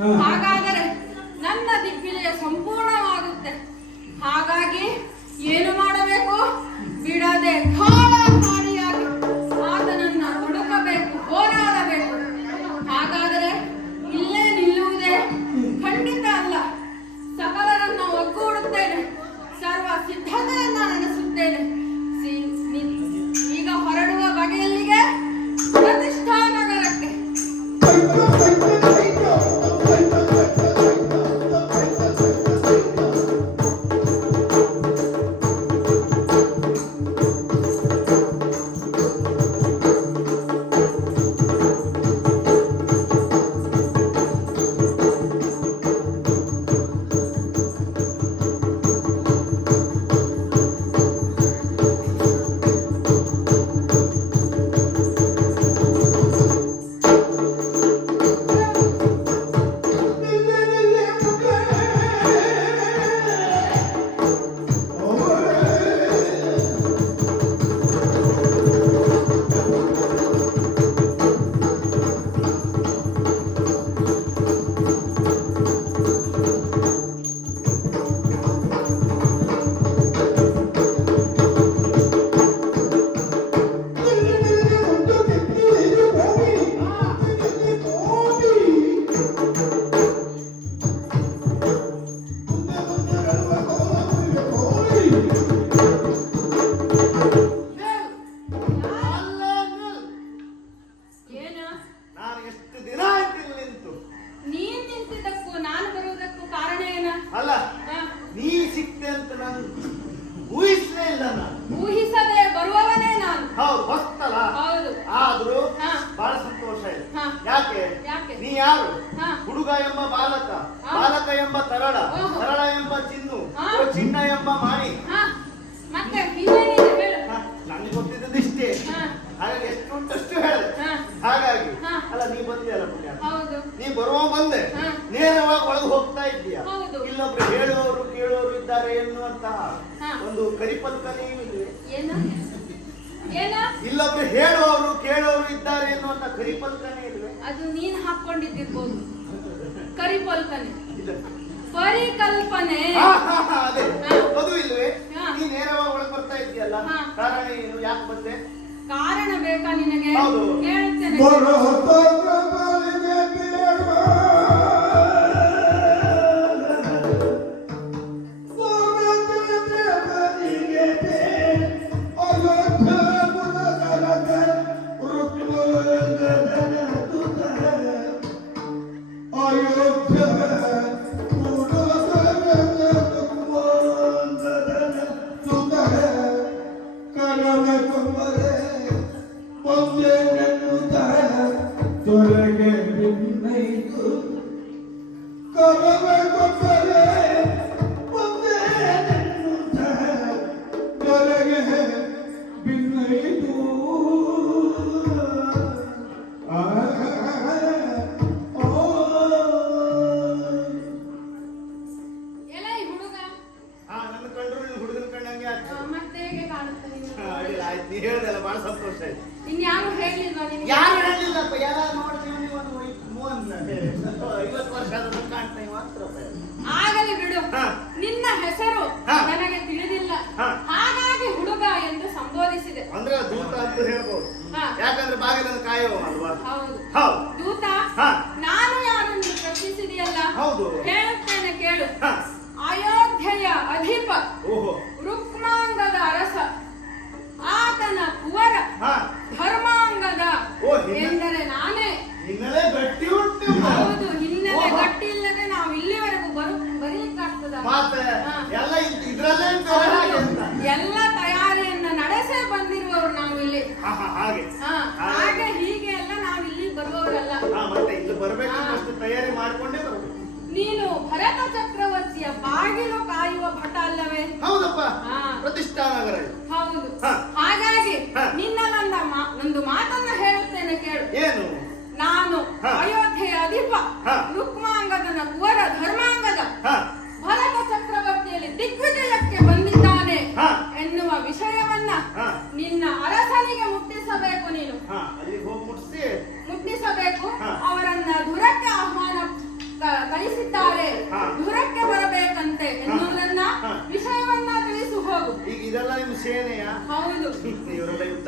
Huh. ಪರಿಕಲ್ಪನೆ. ಪರಿಕಲ್ಪನೆ. ಅದೇ. ಅದು ನೀ ನೇರವಾಗಿ ಬರ್ತಾ ಇದೆಯಲ್ಲ ಕಾರಣ ಏನು? ಯಾಕೆ ಕಾರಣ ಬೇಕಾ ನಿನಗೆ? ಹೇಳ್ತೇನೆ प्रतिष्ठान अगर है।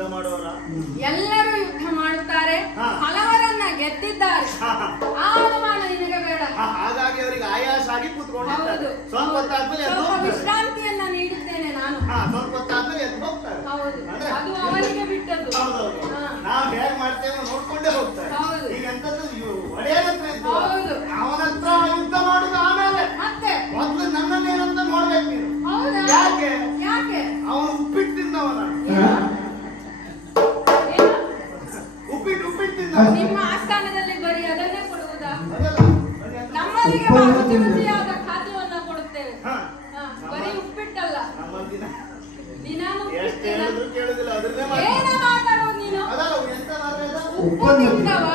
ಯುದ್ಧ ಎಲ್ಲರೂ ಯುದ್ಧ ಮಾಡುತ್ತಾರೆ ಹಲವರನ್ನ ಗೆದ್ದಿದ್ದಾರೆ. ಆ ಅವಮಾನ ನಿನಗೆ ಬೇಡ. ಹಾಗಾಗಿ ಅವರಿಗೆ ಆಯಾಸ ಆಗಿ ಕೂತ್ಕೊಂಡಿದ್ದಾರೆ ಸ್ವಲ್ಪ ಹೊತ್ತಾದ್ಮೇಲೆ ವಿಶ್ರಾಂತಿಯನ್ನ ನೀಡಿದ್ದೇನೆ ನಾನು. ಸ್ವಲ್ಪ ಹೊತ್ತಾದ್ಮೇಲೆ ಎದ್ದು ಹೋಗ್ತಾರೆ. ಅದು ಅವರಿಗೆ ಬಿಟ್ಟದ್ದು. ನಾವು ಹೇಗೆ ಮಾಡ್ತೇವೆ ನೋಡ್ಕೊಂಡೇ ಹೋಗ್ತಾರೆ. 我怎么知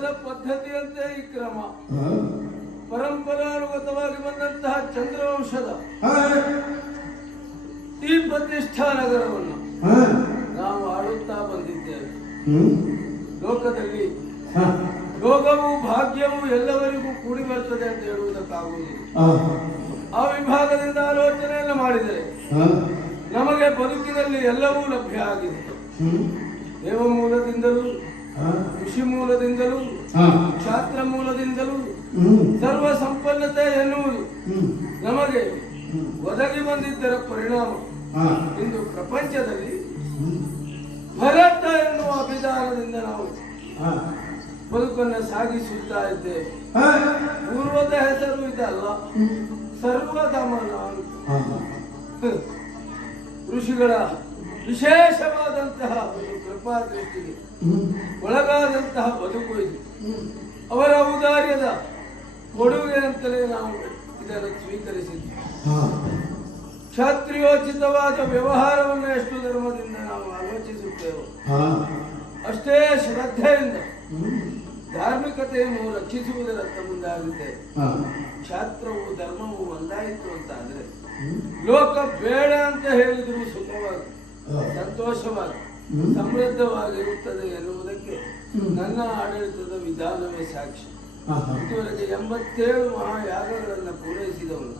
ವೇದದ ಪದ್ಧತಿಯಂತೆ ಈ ಕ್ರಮ. ಪರಂಪರಾನುಗತವಾಗಿ ಬಂದಂತಹ ಚಂದ್ರವಂಶದ ಈ ಪ್ರತಿಷ್ಠಾ ನಗರವನ್ನು ನಾವು ಆಳುತ್ತಾ ಬಂದಿದ್ದೇವೆ. ಲೋಕದಲ್ಲಿ ಯೋಗವು ಭಾಗ್ಯವು ಎಲ್ಲವರಿಗೂ ಕೂಡಿ ಬರ್ತದೆ ಅಂತ ಹೇಳುವುದಕ್ಕಾಗುವುದು ಆ ವಿಭಾಗದಿಂದ ಆಲೋಚನೆಯನ್ನು ಮಾಡಿದರೆ ನಮಗೆ ಬದುಕಿನಲ್ಲಿ ಎಲ್ಲವೂ ಲಭ್ಯ ಆಗಿದೆ. ದೇವಮೂಲದಿಂದಲೂ ಋಷಿ ಮೂಲದಿಂದಲೂ ಕ್ಷಾತ್ರ ಮೂಲದಿಂದಲೂ ಸರ್ವ ಸಂಪನ್ನತೆ ಎನ್ನುವುದು ನಮಗೆ ಒದಗಿ ಬಂದಿದ್ದರ ಪರಿಣಾಮ. ಇಂದು ಪ್ರಪಂಚದಲ್ಲಿ ಭರತ ಎನ್ನುವ ಅಭಿಧಾನದಿಂದ ನಾವು ಬದುಕನ್ನು ಸಾಗಿಸುತ್ತಾ ಇದ್ದೇವೆ. ಪೂರ್ವದ ಹೆಸರು ಇದಲ್ಲ. ಸರ್ವದಮನ ಋಷಿಗಳ ವಿಶೇಷವಾದಂತಹ ಒಳಗಾದಂತಹ ಬದುಕು ಇದು. ಅವರ ಔದಾರ್ಯದ ಕೊಡುಗೆ ಅಂತಲೇ ನಾವು ಇದನ್ನು ಸ್ವೀಕರಿಸಿದ್ವಿ. ಕ್ಷತ್ರಿಯೋಚಿತವಾದ ವ್ಯವಹಾರವನ್ನು ಎಷ್ಟು ಧರ್ಮದಿಂದ ನಾವು ಆಲೋಚಿಸುತ್ತೇವೆ ಅಷ್ಟೇ ಶ್ರದ್ಧೆಯಿಂದ ಧಾರ್ಮಿಕತೆಯನ್ನು ರಕ್ಷಿಸುವುದರತ್ತ ಮುಂದಾಗುತ್ತೆ. ಕ್ಷಾತ್ರವು ಧರ್ಮವು ಒಂದಾಯಿತು ಅಂತ ಆದರೆ ಲೋಕ ಬೇಡ ಅಂತ ಹೇಳಿದ್ರು ಸುಖವಾಗಿ ಸಂತೋಷವಾಗಿ. ಸಮೃದ್ಧವಾಗಿರುತ್ತದೆ ಎನ್ನುವುದಕ್ಕೆ ನನ್ನ ಆಡಳಿತದ ವಿಧಾನವೇ ಸಾಕ್ಷಿ. ಇದುವರೆಗೆ ಎಂಬತ್ತೇಳು ಮಹಾಯಾಗಗಳನ್ನು ಪೂರೈಸಿದವನು.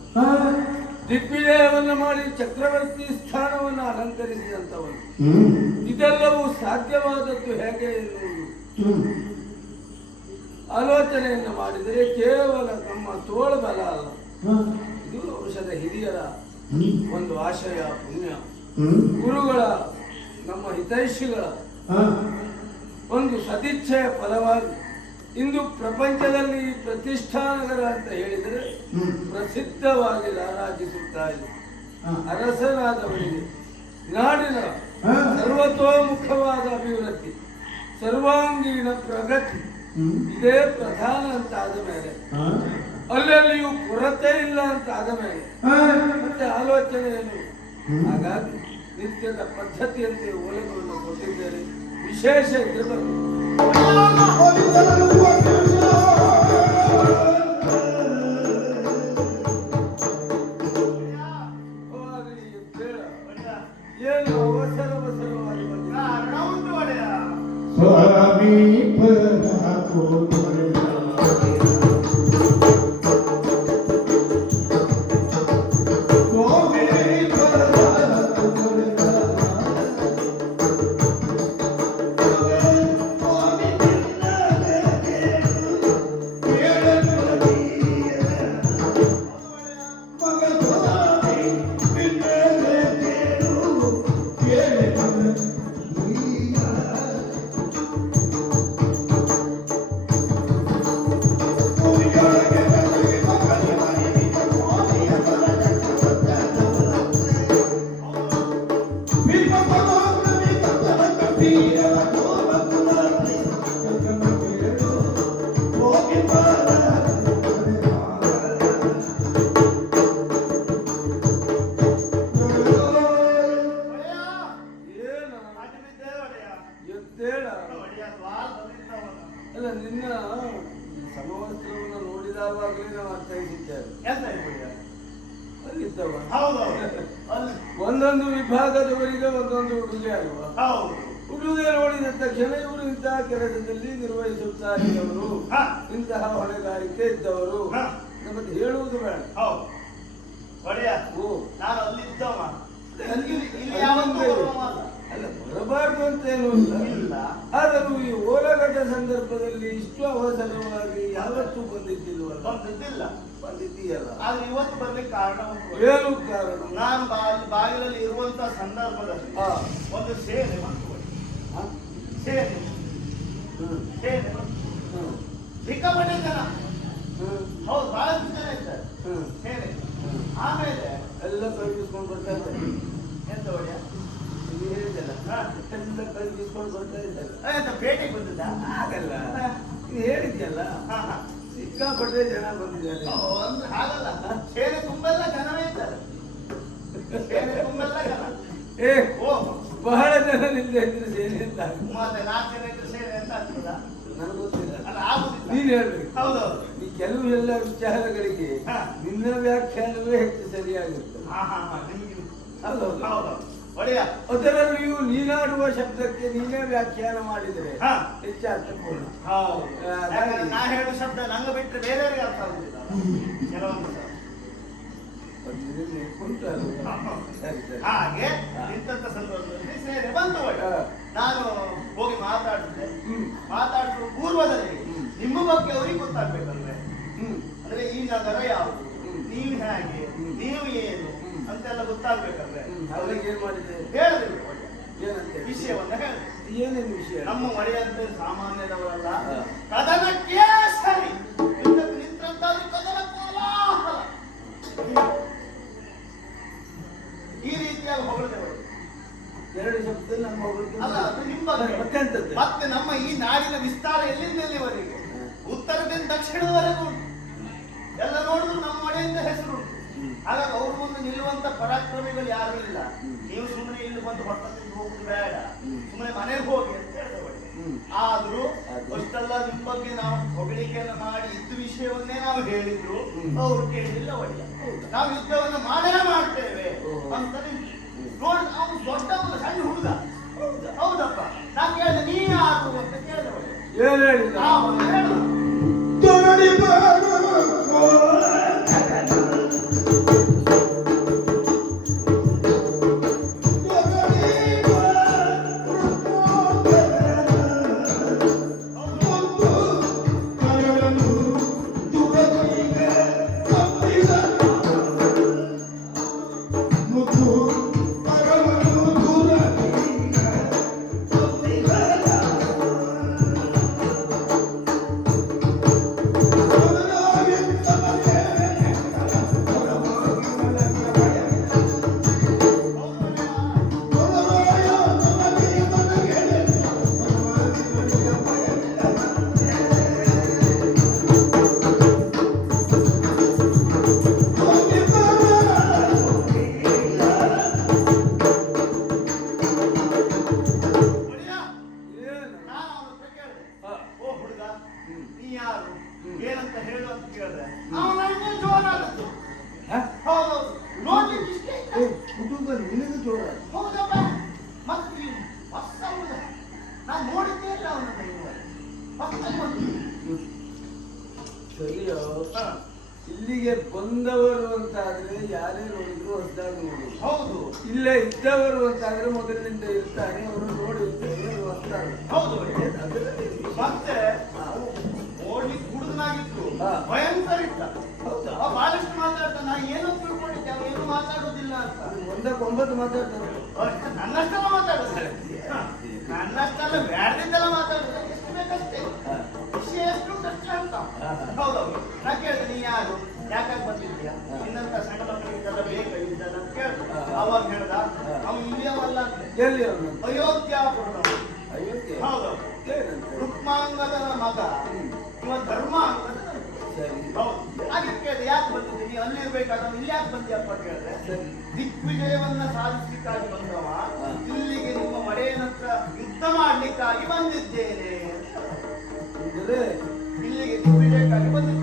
ದಿಗ್ವಿಜಯವನ್ನು ಮಾಡಿ ಚಕ್ರವರ್ತಿ ಸ್ಥಾನವನ್ನು ಅಲಂಕರಿಸಿದಂಥವನು. ಇದೆಲ್ಲವೂ ಸಾಧ್ಯವಾದದ್ದು ಹೇಗೆ ಎನ್ನುವುದು. ಆಲೋಚನೆಯನ್ನು ಮಾಡಿದರೆ ಕೇವಲ ನಮ್ಮ ತೋಳ್ಬಲ ಅಲ್ಲ. ಇದು ಔಷಧ ಹಿರಿಯರ ಒಂದು ಆಶಯ ಪುಣ್ಯ. ಗುರುಗಳ ನಮ್ಮ ಹಿತೈಷಿಗಳ. ಒಂದು ಸದಿಚ್ಛೆಯ ಫಲವಾಗಿ ಇಂದು ಪ್ರಪಂಚದಲ್ಲಿ ಈ ಪ್ರತಿಷ್ಠಾನಗರ ಅಂತ ಹೇಳಿದರೆ. ಪ್ರಸಿದ್ಧವಾಗಿ ರಾರಾಜಿಸುತ್ತಾ ಇದೆ ಅರಸರಾದವರಿಗೆ ನಾಡಿನ. ಸರ್ವತೋಮುಖವಾದ ಅಭಿವೃದ್ಧಿ ಸರ್ವಾಂಗೀಣ ಪ್ರಗತಿ. ಇದೇ ಪ್ರಧಾನ ಅಂತ ಆದ ಮೇಲೆ. ಅಲ್ಲಲ್ಲಿಯೂ ಕೊರತೆ ಇಲ್ಲ ಅಂತ ಆದ ಮೇಲೆ. ಮತ್ತೆ ಆಲೋಚನೆ ಏನು. ಹಾಗಾಗಿ ನಿತ್ಯದ ಪದ್ಧತಿಯಂತೆ ಓಲೆಗಳನ್ನು ಕೊಟ್ಟಿದ್ದೇನೆ ವಿಶೇಷ. ಏನು ಅವಸರ ಅವಸರವಾಗಿ ಬಂದಿದೆ? ಒಡೆಯ ಬಂದಿದ್ದಿಲ್ಲ ಬಂದಿದ್ದೀಯಲ್ಲ ಆದ್ರೆ ಇವತ್ತು ಬರ್ಲಿಕ್ಕೆ ಕಾರಣ ಉಂಟು. ಏನು ಕಾರಣ ನಾನು ಬಾ- ಅಲ್ಲಿ ಬಾಗಿಲಲ್ಲಿ ಇರುವಂತ ಸಂದರ್ಭದಲ್ಲಿ ಹಾ. ಒಂದು ಸೇನೆ ಬಂತು. ಹಾ? ಸೇನೆ ಹ್ಮ್. ಸೇನೆ ಬಂತು. ಹ್ಮ್. ಸಿಕ್ಕಾಪಟ್ಟೆ ಜನ ಹ್ಮ್. ಹೌದು ಬಹಳಷ್ಟು ಜನ ಇದ್ದಾರೆ ಹ್ಮ್. ಸೇನೆ ಆಮೇಲೆ ಎಲ್ಲ ಕಲ್ಪಿಸ್ಕೊಂಡು ಬರ್ತಾ ಇದ್ದಾರೆ ಎಂತ ಒಡೆಯ ಇಲ್ಲಿ ಹೇಳಿದಲ್ಲ ಹಾ. ಎಲ್ಲ ಕಲ್ಪಿಸ್ಕೊಂಡು ಬರ್ತಾ ಇದ್ದಾರೆ ಎಂತ ಭೇಟಿಗೆ ಬಂದಿದ್ದ ಹಾಗಲ್ಲ ಹಾ. ಹೇಳಿದ್ಯಲ್ಲ ಹಾ, ಹಾ. ಸಿಕ್ಕಾಪಟ್ಟೆ ಜನ ಬಂದಿದ್ದಾರೆ. ಅಂದ್ರೆ ಹಾಗಲ್ಲ. ಸೇನೆ ತುಂಬೆಲ್ಲ ಜನವೇ ಇದ್ದಾರೆ. ಸೇನೆ ತುಂಬೆಲ್ಲ ಜನ ಏ ಓ. ಬಹಳ ಜನ ನಿಂದೆ ಇದ್ರೆ ಸೇನೆ ಅಂತ. ಮತ್ತೆ ನಾಲ್ಕು ಜನ ಇದ್ರೆ ಸೇನೆ ಅಂತ ಆಗ್ತದ? ನನಗೆ ಗೊತ್ತಿಲ್ಲ. ಅಲ್ಲ ಆಗುದಿಲ್ಲ. ನೀನ್ ಹೇಳ್ಬೇಕು. ಹೌದೌದು. ಈ ಕೆಲವು ಎಲ್ಲ ವಿಚಾರಗಳಿಗೆ. ನಿನ್ನ ವ್ಯಾಖ್ಯಾನವೇ ಹೆಚ್ಚು ಸರಿಯಾಗಿರ್ತದೆ ಹಾ ಹಾ ಹಾ ನಿಮ್ಗೆ. ಹೌದೌದು. ಹೌದೌದು. ಒಡೆಯ ಅದರಲ್ಲಿಯೂ ನೀನಾಡುವ ಶಬ್ದಕ್ಕೆ ನೀನೇ ವ್ಯಾಖ್ಯಾನ ಮಾಡಿದರೆ ಹಾ. ಹೆಚ್ಚು ಅರ್ಥಪೂರ್ಣ ಹೌದು ಯಾಕಂದ್ರೆ ನಾ ಹೇಳುವ ಶಬ್ದ ನಂಗೆ ಬಿಟ್ಟರೆ ಬೇರೆಯವರಿಗೆ ಅರ್ಥ ಆಗುದಿಲ್ಲ ಕೆಲವೊಂದು ಸಲ. ಅಲ್ವಾ? ಸರಿ ಸರಿ ಹಾಗೆ ನಿಂತಂತ ಸಂದರ್ಭದಲ್ಲಿ ಸ್ನೇಹಿತರೆ ಬಂತು ಒಳ್ಳೆ ಹಾ. ನಾನು ಹೋಗಿ ಮಾತಾಡಿದ್ರೆ ಹ್ಮ್. ಮಾತಾಡುವ ಪೂರ್ವದಲ್ಲಿ ಹ್ಮ್. ನಿಮ್ಮ ಬಗ್ಗೆ ಅವರಿಗೆ ಗೊತ್ತಾಗ್ಬೇಕಂದ್ರೆ ಹ್ಮ್ ಅಂದ್ರೆ ಈ ನಗರ ಯಾವುದು ಹ್ಮ್. ನೀವು ಹೇಗೆ ಹ್ಮ್. ನೀವು ಏನು ಅಂತೆಲ್ಲ ಗೊತ್ತಾಗ್ಬೇಕಂದ್ರೆ. ಅವ್ರಿಗೆ ಏನ್ ಮಾಡಿದೆ ಹೇಳಿದ್ರು. ಏನಂತ ವಿಷಯವನ್ನ ಏನೇನ್ ಏನೇನು ವಿಷಯ ನಮ್ಮ ಮನೆಯಂತೆ ಸಾಮಾನ್ಯದವರಲ್ಲ ಹಾ. ಕದನ ಕೇಸರಿ ಯುದ್ಧಕ್ಕೆ ಕದನ ಕೋಲಾಹಲ ಈ ರೀತಿಯಾಗಿ ಹೊಗಳಿದೆ ಒಳ್ಳೆ. ಎರಡು ಶಬ್ದ ನಮ್ಮ ಅಲ್ಲ ಅದು ನಿಮ್ಮ. ಮತ್ತೆ ಎಂತದ್ದು? ಮತ್ತೆ ನಮ್ಮ ಈ ನಾಡಿನ ವಿಸ್ತಾರ ಎಲ್ಲಿಂದ ಎಲ್ಲಿವರೆಗೆ ಉತ್ತರದಿಂದ ದಕ್ಷಿಣದವರೆಗೂ ಎಲ್ಲ ನೋಡಿದ್ರು ನಮ್ಮ ಮಳೆಯಿಂದ ಹೆಸರು. ಹಾಗಾಗಿ ಅವ್ರ ಮುಂದೆ ನಿಲ್ಲುವಂತ ಪರಾಕ್ರಮಿಗಳು ಯಾರು ಇಲ್ಲ. ನೀವು ಸುಮ್ಮನೆ ಇಲ್ಲಿ ಬಂದು ಹೊಟ್ಟದಿಂದ ಹೋಗುದು ಬೇಡ. ಸುಮ್ಮನೆ ಮನೆಗೆ ಹೋಗಿ ಅಂತ ಹೇಳಿದವರು ಆದ್ರೂ ಅಷ್ಟೆಲ್ಲ ನಿಮ್ ಬಗ್ಗೆ ನಾವು ಹೊಗಳಿಕೆಯನ್ನು ಮಾಡಿ ಇದ್ದ ವಿಷಯವನ್ನೇ ನಾವು ಹೇಳಿದ್ರು ಅವ್ರು ಕೇಳಿಲ್ಲ ಒಳ್ಳೆ ನಾವು ಯುದ್ಧವನ್ನು ಮಾಡೇ ಮಾಡ್ತೇವೆ ಅಂತ ನೋಡಿ ನಾವು ದೊಡ್ಡ ಒಂದು ಸಣ್ಣ ಹುಡುಗ. ಹೌದಪ್ಪ. ನಾನು ಕೇಳಿದೆ ನೀ ಯಾರು ಅಂತ ಕೇಳಿದೆ ಒಳ್ಳೆ ಹೇಳಿದ ಗೊತ್ತಾದ್ರೆ ಮೊದಲಿನಿಂದ ಇರ್ತಾರೆ ಅವರು ನೋಡಿ ಹೌದು ಮತ್ತೆ ಓಡಿ ಕುಡುದನಾಗಿತ್ತು ಭಯಂಕರ ಇತ್ತ ಹೌದಾ. ಬಹಳಷ್ಟು ಮಾತಾಡ್ತಾನೆ ನಾ ಏನು ತಿಳ್ಕೊಂಡಿದ್ದೆ ಅವ ಏನು ಮಾತಾಡೋದಿಲ್ಲ ಅಂತ. ಒಂದಕ್ಕೆ ಒಂಬತ್ತು ಮಾತಾಡ್ತಾನೆ ನನ್ನಷ್ಟೆಲ್ಲ ಮಾತಾಡೋದು ನನ್ನಷ್ಟೆಲ್ಲ ಬ್ಯಾಡ್ದಿಂದೆಲ್ಲ ಮಾತಾಡೋದು ಎಷ್ಟು ಬೇಕಷ್ಟೇ. ವಿಷಯ ಎಷ್ಟು ಕಷ್ಟ ಅಂತ. ಹೌದೌದು. ನಾ ಕೇಳಿದೆ ನೀ ಯಾರು? ಯಾಕಾಗಿ ಬಂದಿದ್ದೀಯಾ? ಇನ್ನಂತ ಸಣ್ಣ ಮಕ್ಕಳಿಗೆಲ್ಲ ಬೇಕಾಗಿದ್ದಲ್ಲ ಕೇಳ್ದೆ. ಅವಾಗ ಹೇಳ್ದ ಎಲ್ಲಿ ಅಯೋಧ್ಯಾಪುರ ಅಯೋಧ್ಯೆ? ಹೌದು. ರುಕ್ಮಾಂಗದನ ಮಗ. ಇವ ಧರ್ಮ ಹೌದು. ಅದಕ್ಕೆ ಯಾಕೆ ಬಂದಿದ್ದೀನಿ ಅಲ್ಲಿರ್ಬೇಕಾದ ಇಲ್ಲಿ ಯಾಕೆ ಬಂದ್ಯಪ್ಪ ಅಂತ ಹೇಳಿದ್ರೆ ದಿಗ್ವಿಜಯವನ್ನ ಸಾಧಿಸ್ಲಿಕ್ಕಾಗಿ ಬಂದವ. ಇಲ್ಲಿಗೆ ನಿಮ್ಮ ಮಡೆಯನತ್ರ ಯುದ್ಧ ಮಾಡ್ಲಿಕ್ಕಾಗಿ ಬಂದಿದ್ದೇನೆ ಇಲ್ಲಿಗೆ ದಿಗ್ವಿಜಯಕ್ಕಾಗಿ ಬಂದಿದ್ದೇನೆ.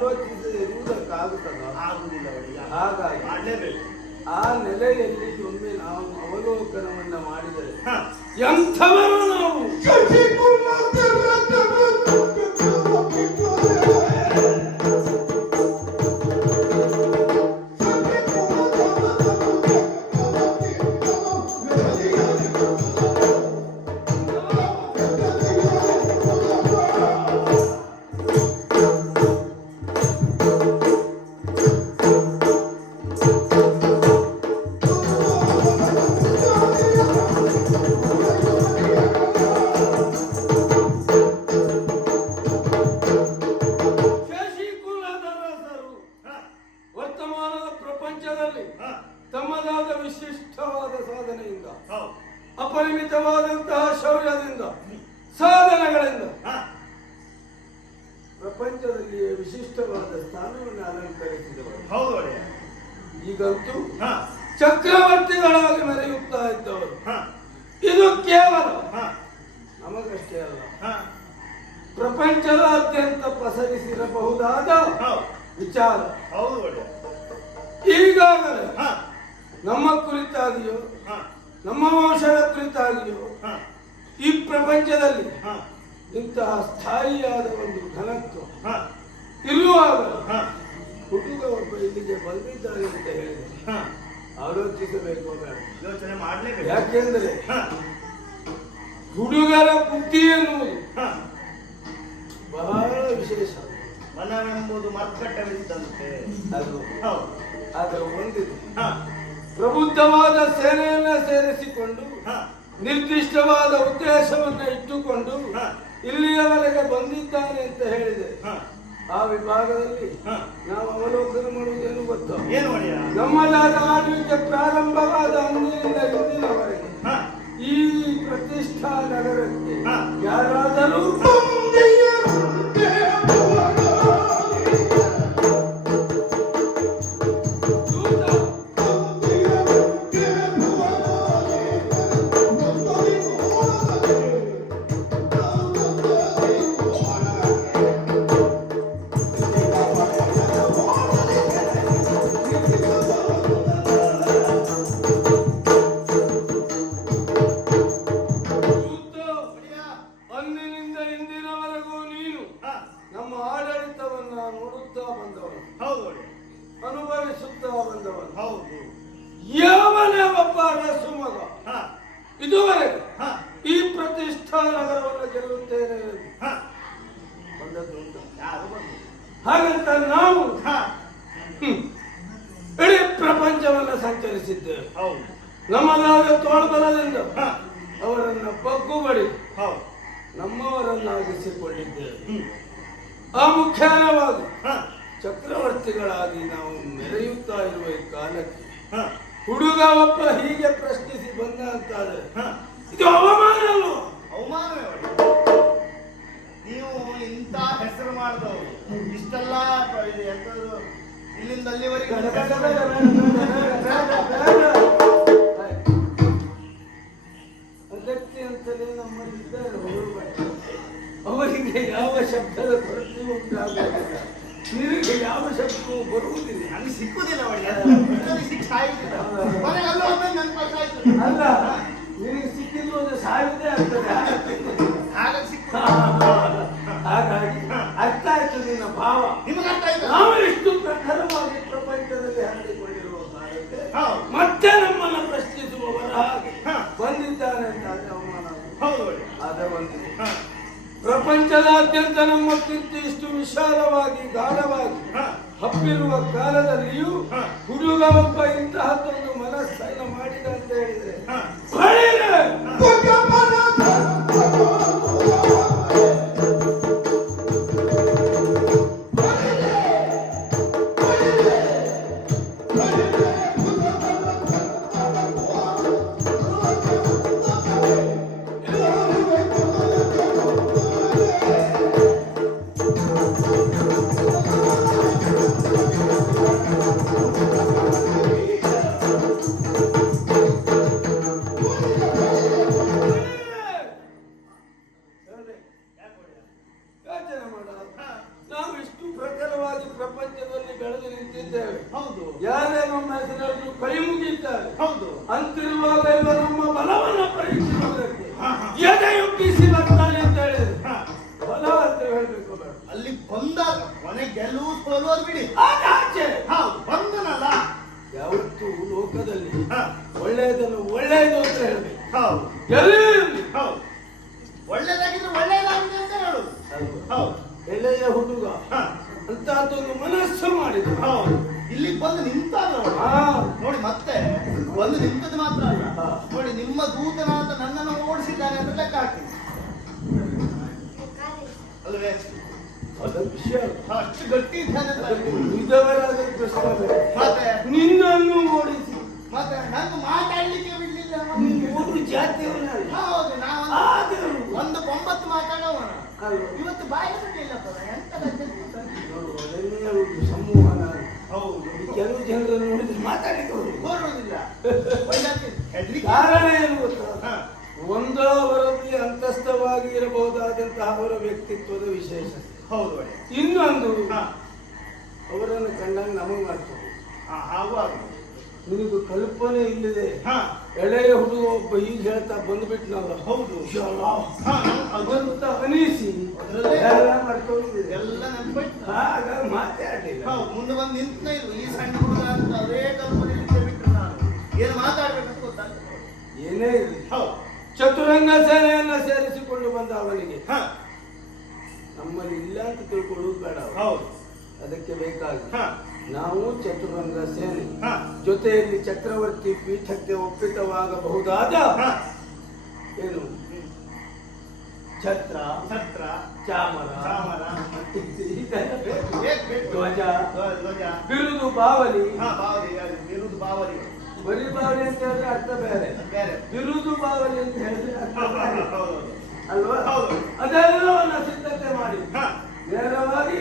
ಆಲೋಚಿಸದೆ ಇರುವುದಕ್ಕಾಗುತ್ತದ? ಆಗುವುದಿಲ್ಲ ಆ ಹಾಗಾಗಿ ಆ ನೆಲೆಯಲ್ಲಿ ನಮ್ಮ ಕುರಿತಾಗಿಯೋ ಹಾ. ನಮ್ಮ ವಂಶದ ಕುರಿತಾಗಿಯೋ ಈ ಪ್ರಪಂಚದಲ್ಲಿ ಇಂತಹ ಸ್ಥಾಯಿಯಾದ ಒಂದು ಘನತ್ವ ಇರುವಾಗ ಹಾ. ಹುಡುಗ ಒಬ್ಬ ಇಲ್ಲಿಗೆ ಬಂದಿದ್ದಾರೆ ಅಂತ ಹೇಳಿದೆ ಹಾ. ಆಲೋಚಿಸಬೇಕು ಯೋಚನೆ ಮಾಡಲೇಬೇಕು. ಯಾಕೆಂದ್ರೆ ಹಾ. ಹುಡುಗರ ಬುದ್ಧಿ ಎನ್ನುವುದು ಬಹಳ ವಿಶೇಷ. ಮನವೆಂಬುದು ಮರ್ಕಟವಿದ್ದಂತೆ. ಅದು. ಆದರೆ ಒಂದಿದೆ. ಹಾ. ಪ್ರಬುದ್ಧವಾದ ಸೇನೆಯನ್ನ ಸೇರಿಸಿಕೊಂಡು ಹಾ. ನಿರ್ದಿಷ್ಟವಾದ ಉದ್ದೇಶವನ್ನ ಇಟ್ಟುಕೊಂಡು. ಇಲ್ಲಿಯವರೆಗೆ ಬಂದಿದ್ದಾನೆ ಅಂತ ಹೇಳಿದೆ. ಆ ವಿಭಾಗದಲ್ಲಿ ನಾವು ಅವಲೋಕನ ಮಾಡುವುದೇನು ಗೊತ್ತು? ನಮ್ಮದಾದ ಆಡಳಿತ ಪ್ರಾರಂಭವಾದ ಅಂದಿನಿಂದ ಇಂದಿನವರೆಗೆ ಈ ಪ್ರತಿಷ್ಠಾ ನಗರಕ್ಕೆ ಹಾ. ಪ್ರಪಂಚವನ್ನು ಸಂಚರಿಸಿದ್ದೇವೆ. ಹೌದು. ನಮ್ಮದಾದ ತೋಳತನದಿಂದ ಅವರನ್ನು ಬಗ್ಗುಬಡಿ ಹೌದು. ನಮ್ಮವರನ್ನಾಗಿಸಿಕೊಂಡಿದ್ದೇವೆ. ಆ ಮುಖ್ಯವಾಗಿ ಚಕ್ರವರ್ತಿಗಳಾಗಿ ನಾವು ಮೆರೆಯುತ್ತಾ ಇರುವ ಈ ಕಾಲಕ್ಕೆ ಹುಡುಗ ಒಬ್ಬ ಹೀಗೆ ಪ್ರಶ್ನಿಸಿ ಬಂದ ಅಂತಾದ್ರೆ ಇದು ಅವಮಾನ? ಅವಮಾನವೇ ನೀವು ಇಂಥ ಹೆಸರು ಮಾಡಿದವರು ಇಷ್ಟೆಲ್ಲ ಎಂತದು ಇಲ್ಲಿಂದ ಅಲ್ಲಿವರೆಗೆ. ಅದಕ್ಕೆ ಅಂತಲೇ ನಮ್ಮಲ್ಲಿದ್ದಾರೆ. ಅವರಿಗೆ ಯಾವ ಶಬ್ದದ ಕೊರತೆ ಉಂಟಾಗುವುದಿಲ್ಲ. ನಿನಗೆ ಯಾವ ಶಬ್ದವೂ ಬರುವುದಿಲ್ಲ. ಅಲ್ಲಿ ಸಿಕ್ಕುದಿಲ್ಲ ಸಿಕ್ಕ ಸಾಯುದಿಲ್ಲ ಕೊನೆಗೆ ಅಲ್ಲಿ ನಿನಗೆ ಸಿಕ್ಕಿದ್ದು ಒಂದು ಸಾಯುವುದೇ ಆಗ್ತದೆ. ಹಾಗಾಗಿ ಅರ್ಥ ಆಯ್ತು ನಿನ್ನ ಭಾವ. ನಿಮಗೆ ಅರ್ಥ ಆಯ್ತಾ ನಾವು ಎಷ್ಟು ಪ್ರಖರವಾಗಿ ಪ್ರಪಂಚದಲ್ಲಿ ಹರಡಿಕೊಂಡಿರುವ ಕಾಲಕ್ಕೆ ಹೌದು ಮತ್ತೆ ನಮ್ಮನ್ನು ಪ್ರಶ್ನಿಸುವವರ ಹಾಗೆ ಹಾ. ಬಂದಿದ್ದಾನೆ ಅಂತ ಆದ್ರೆ ಅವಮಾನ ಆಗುವುದು. ಹೌದು ಒಡೆಯ ಆದ್ರೆ ಒಂದು ಹಾ ಪ್ರಪಂಚದಾದ್ಯಂತ ನಮ್ಮ ಕೀರ್ತಿ ಇಷ್ಟು ವಿಶಾಲವಾಗಿ ಗಾಢವಾಗಿ ಹಬ್ಬಿರುವ ಕಾಲದಲ್ಲಿಯೂ. ಹುಡುಗ ಒಬ್ಬ ಇಂತಹದ್ದೊಂದು ಅಲ್ವೇ ಅದ ವಿಷಯ. ಅಷ್ಟು ಗಟ್ಟಿ. ಮತ್ತೆ ನಿನ್ನನ್ನು ಓಡಿಸಿ ಮತ್ತೆ ನಂಗೆ ಮಾತಾಡ್ಲಿಕ್ಕೆ ಬಿಡ್ಲಿಲ್ಲ. ಮೂರು ಜಾತಿಯವನಲ್ಲ ಹೌದು ನಾವು ಆದರೂ ಒಂದು ಒಂಬತ್ತು ಮಾತಾಡೋಣ? ಇವತ್ತು ಬಾಯಿ ಬಿಡ್ಲಿಲ್ಲಪ್ಪ ಎಂತ ಸಂವಹನ ಹೌದು ಕೆಲವು ಜನರನ್ನು ನೋಡಿದ್ರೆ ಮಾತಾಡಲಿಕ್ಕೆ ಬರುವುದಿಲ್ಲ ಕಾರಣ ಏನು ಗೊತ್ತಾ. ಒಂದೋ ಅವರಲ್ಲಿ ಅಂತಸ್ಥವಾಗಿ ಇರಬಹುದಾದಂತಹ ಅವರ ವ್ಯಕ್ತಿತ್ವದ ವಿಶೇಷ. ಹೌದು ಇನ್ನೊಂದು ಹಾ. ಅವರನ್ನು ಕಂಡಾಗ ನಮಗೆ ಮಾಡ್ತಾರೆ ನಿಮಗೆ. ನಿನಗೂ ಕಲ್ಪನೆ ಇಲ್ಲದೆ ಹಾ. ಎಳೆಯ ಹುಡುಗ ಒಬ್ಬ ಈಗ ಹೇಳ್ತಾ ಬಂದ್ಬಿಟ್ನಲ್ಲ. ಹೌದು. ಅದಂತ ಹಾ ಅದೊಂದು ಅಂತ ಅನಿಸಿ. ಎಲ್ಲ ಮಾಡ್ಕೊಂಡಿದೆ ಎಲ್ಲ ಆಗ ಮಾತಾಡಲಿಲ್ಲ ಹೌದು ಮುಂದೆ ಬಂದು ನಿಂತ ಇಲ್ಲ ಈ ಸಣ್ಣ ಹುಡುಗ ಅಂತ ಅದೇ ಕಲ್ಪನೆ ಬಿಟ್ಟರು ನಾನು. ಏನು ಮಾತಾಡ್ಬೇಕು ಏನೇ ಇರಲಿ. ಹೌದು. ಚತುರಂಗ ಸೇನೆಯನ್ನ ಸೇರಿಸಿಕೊಂಡು ಬಂದ ಅವನಿಗೆ. ಹಾ. ನಮ್ಮಲ್ಲಿ ಇಲ್ಲ ಅಂತ ತಿಳ್ಕೊಳ್ಳೋದು ಬೇಡ ಹೌದು. ಅದಕ್ಕೆ ಬೇಕಾಗಿ ಹಾ. ನಾವು ಚತುರಂಗ ಸೇನೆ ಹಾ. ಜೊತೆಯಲ್ಲಿ ಚಕ್ರವರ್ತಿ ಪೀಠಕ್ಕೆ ಒಪ್ಪಿತವಾಗಬಹುದಾದ ಹಾ. ಏನು. ಛತ್ರ ಛತ್ರ ಚಾಮರ ಚಾಮರ. ಧ್ವಜ ಧ್ವಜ, ಬಿರುದು ಬಾವಲಿ. ವಿರುದ್ಧ ಬಾವಲಿ. ಬರೀ ಬಾವಲಿ ಅಂತ ಹೇಳಿದ್ರೆ ಅರ್ಥ ಬೇರೆ. ಬೇರೆ. ಬಿರುದು ಬಾವಲಿ ಅಂತ ಹೇಳಿದ್ರೆ ಅರ್ಥ ಬೇರೆ. ಹೌದು ಅಲ್ವಾ. ಅದೆಲ್ಲವನ್ನ ಸಿದ್ಧತೆ ಮಾಡಿ. ನೇರವಾಗಿ